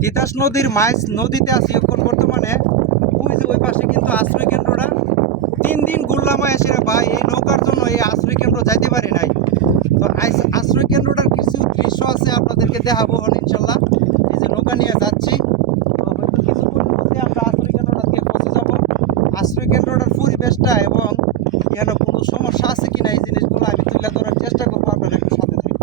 তিতাস নদীর মাছ নদীতে আছি এখন বর্তমানে। ওই যে ওই পাশে কিন্তু আশ্রয় কেন্দ্রটা 3 দিন ঘুরলাম এসে ভাই, এই নৌকার জন্য এই আশ্রয় কেন্দ্র যাইতে পারি নাই। তো আশ্রয় কেন্দ্রটার কিছু দৃশ্য আছে আপনাদেরকে দেখাবো ইনশাল্লাহ। এই যে নৌকা নিয়ে যাচ্ছি, তো হয়তো কিছুক্ষণের মধ্যে আমরা আশ্রয় কেন্দ্রটা দিয়ে পৌঁছে যাব। আশ্রয় কেন্দ্রটার পরিবেশটা এবং এখানে কোনো সমস্যা আছে কিনা এই জিনিসগুলো আমি তুলে ধরার চেষ্টা করবো, আপনারা একটু সাথে থাকুন।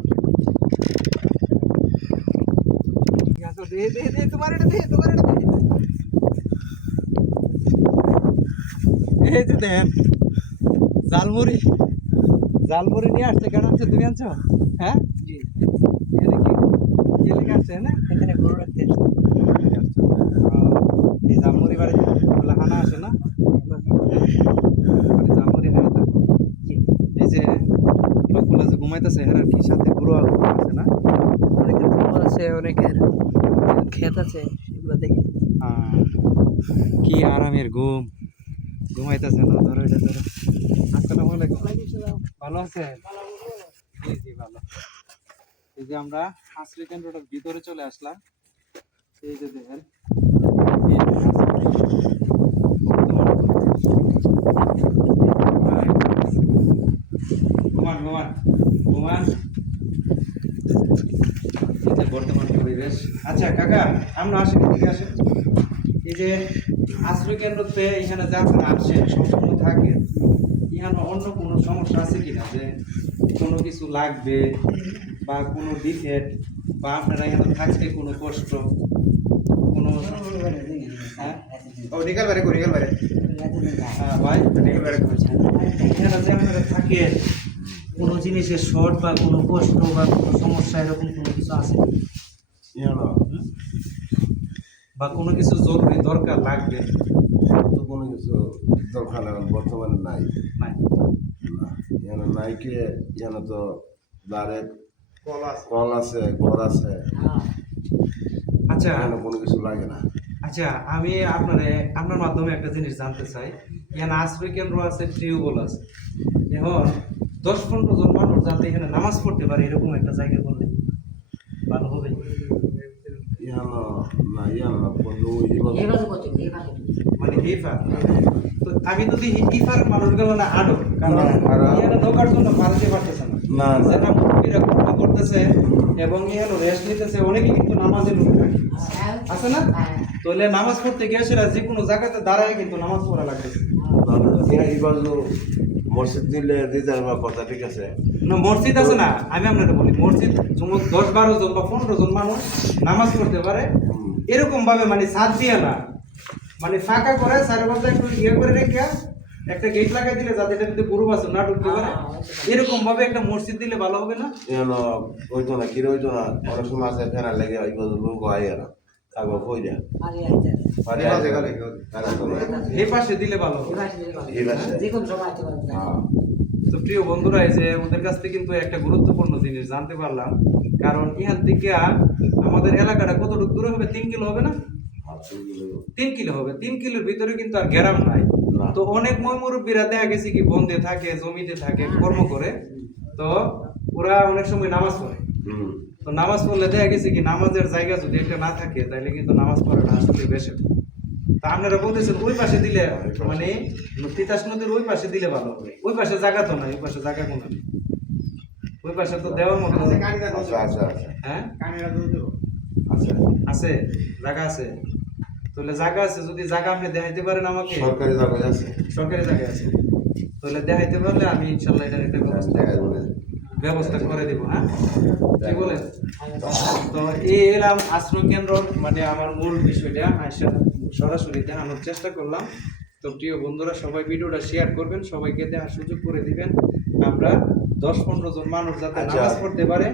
এই যে দেখেন জালমুড়ি, জালমুড়ি নিয়ে আসছে। কেন আনছো তুমি? আনছো? হ্যাঁ, এখানে কি লেখা আছে না? এখানে গরু রাখতে আসছে। এই জালমুড়ি বাড়িতে হানা আসে না? জালমুড়ি হানা থাকো। এই যে লোকগুলা যে ঘুমাইতেছে এর কি সাথে গরু আছে না? অনেকের গরু আছে, অনেকের ক্ষেত আছে, এগুলো দেখে কি আরামের ঘুম, ঘুমাইতেছে না? ধরো এটা ধরো। আসসালামু আলাইকুম, ভালো আছে? জি জি ভালো। এই যে আমরা আশ্রয় কেন্দ্রটার ভিতরে চলে আসলাম। এই যে দেখেন ঘুমান ঘুমান ঘুমান, বর্তমান পরিবেশ। আচ্ছা কাকা, আমরা আসি থেকে আসেন। এই যে আশ্রয় কেন্দ্রতে এখানে যে আপনারা আসেন সম্পূর্ণ থাকেন, এখানে অন্য কোনো সমস্যা আছে কিনা, যে কোনো কিছু লাগবে বা কোনো ডিফেক্ট বা আপনারা এখানে থাকতে কোনো কষ্ট কোনো? হ্যাঁ ও নিকাল বারে কো নিকাল বারে। হ্যাঁ ভাই নিকাল বারে করছেন। এখানে যে আপনারা থাকেন কোনো জিনিসের শর্ট বা কোনো কষ্ট বা কোনো সমস্যা এরকম কোনো কিছু আছে বা কোনো কিছু জরুরি দরকার লাগবে? তো কোনো কিছু দরকার এখন বর্তমানে নাই। নাই না, এখানে নাইকে এখানে তো ডাইরেক্ট কল আছে, ঘর আছে, আচ্ছা এখানে কোনো কিছু লাগে না। আচ্ছা, আমি আপনার মাধ্যমে একটা জিনিস জানতে চাই। এখানে আশ্রয় কেন্দ্র আছে, টিউবওয়েল আছে, এখন 10-15 জন মানুষ যাতে এখানে নামাজ পড়তে পারে এরকম একটা জায়গা করলে ভালো হবে। এখানে না, এখানে না বন্ধু মানে হিফার, তো আমি যদি হিফার মানুষগুলো না আডো, কারণ এখানে নৌকার জন্য পারতে পারতেছে না, যেটা মুরব্বীরা কর্ম করতেছে এবং এখানে রেস্ট নিতেছে, অনেকে কিন্তু নামাজের লোক থাকে আছে না? তাহলে নামাজ পড়তে গিয়ে সেটা যে কোনো জায়গাতে দাঁড়ায় কিন্তু নামাজ পড়া লাগতেছে। মসজিদ দিলে দিতে পারবা, কথা ঠিক আছে। না মসজিদ আছে না, আমি আপনাকে বলি মসজিদ 10-12 জন বা 15 জন মানুষ নামাজ পড়তে পারে এরকম ভাবে, মানে ছাদ দিয়ে না, মানে ফাঁকা করে চারপাশে একটু ইয়ে করে রেখে একটা গেট লাগাই দিলে যাতে এটা যদি গরু বাছুর না ঢুকতে পারে এরকম ভাবে একটা মসজিদ দিলে ভালো হবে না? এখানে হইতো না, কি হইতো না, অনেক সময় আছে ফেরার লেগে লোক হয় না, তারপর কই যা এই পাশে দিলে ভালো হবে। তো প্রিয় বন্ধুরা, এই যে ওদের কাছ থেকে কিন্তু একটা গুরুত্বপূর্ণ জিনিস জানতে পারলাম, কারণ এখান থেকে আমাদের এলাকাটা কতটুকু দূরে হবে? 3 কিলো হবে না? 3 কিলো হবে। 3 কিলোর ভিতরে কিন্তু আর গ্রাম নাই। তো অনেক মুরব্বীরা দেখা গেছে কি বন্ধে থাকে, জমিতে থাকে, কর্ম করে, তো ওরা অনেক সময় নামাজ পড়ে। তো নামাজ পড়লে দেখা গেছে কি নামাজের জায়গা যদি একটা না থাকে তাহলে কিন্তু নামাজ পড়াটা আসলে বেশি। তা আপনারা বলতেছেন ওই পাশে দিলে, মানে তিতাস নদীর ওই পাশে দিলে ভালো হবে। ওই পাশে জায়গা তো নাই, ওই পাশে জায়গা কোনো নেই, ওই পাশে তো দেওয়ার মতো। হ্যাঁ আছে, জায়গা আছে, তাহলে জায়গা আছে, যদি জায়গা আপনি দেখাইতে পারেন আমাকে। সরকারি জায়গায় আছে, সরকারি জায়গা আছে, তাহলে দেখাইতে পারলে আমি ইনশাল্লাহ এটার একটা ব্যবস্থা করে দিব। হ্যাঁ কি বলেন? তো এই এলাম আশ্রয় কেন্দ্র, মানে আমার মূল বিষয়টা সরাসরি দেখানোর চেষ্টা করলাম। তো প্রিয় বন্ধুরা, সবাই ভিডিওটা শেয়ার করবেন, সবাইকে দেখার সুযোগ করে দিবেন। আমরা 10-15 জন মানুষ যাতে নামাজ পড়তে পারে।